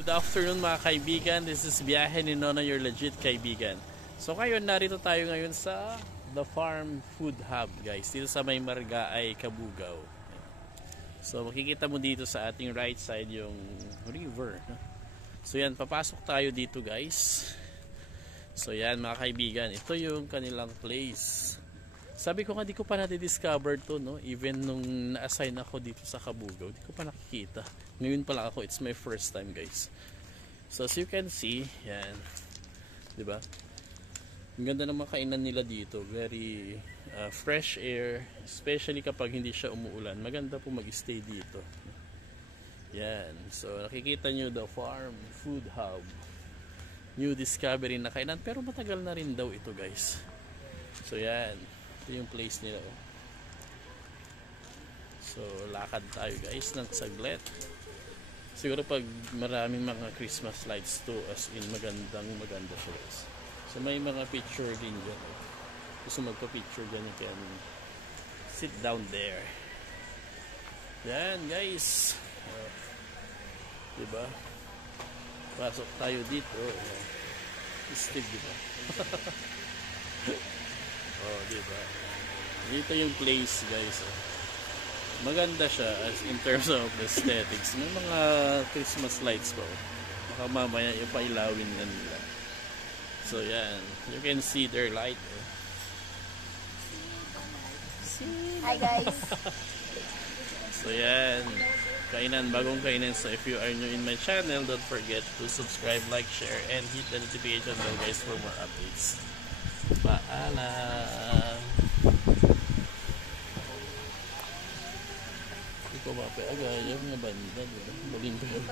Good afternoon mga kaibigan, this is Biyahe ni Nono, your legit kaibigan. So ngayon, narito tayo ngayon sa The Farm Food Hub guys, dito sa May Margaay, Cabugao. So makikita mo dito sa ating right side yung river. So yan, papasok tayo dito guys. So yan mga kaibigan, ito yung kanilang place. Sabi ko nga, di ko pa na-discover to, no? Even nung na-assign ako dito sa Cabugao, di ko pa nakikita. Ngayon pa lang ako, it's my first time guys. So as you can see, yan, diba? Ang ganda ng mga kainan nila dito. Very fresh air, especially kapag hindi siya umuulan. Maganda po mag-stay dito. Yan, so nakikita nyo The Farm Food Hub. New discovery na kainan, pero matagal na rin daw ito guys. So yan, ito yung place nila. So lakad tayo guys ng saglit. Siguro pag maraming mga Christmas lights to, as in maganda siya guys. So may mga picture din dyan. Gusto magpa-picture dyan, you can sit down there. Yan guys, diba? Pasok tayo dito. Istig, diba? Oh, diba? Dito yung place guys. Maganda siya as in terms of aesthetics. May mga Christmas lights pa. Baka mamaya ipailawin na nila. So yan, you can see their light. Hi guys. So yan, kainan, bagong kainan. So if you are new in my channel, don't forget to subscribe, like, share, and hit the notification bell guys for more updates. Paalam. Ikaw ba pa agay yung mga banda, diba? Baling pa yun.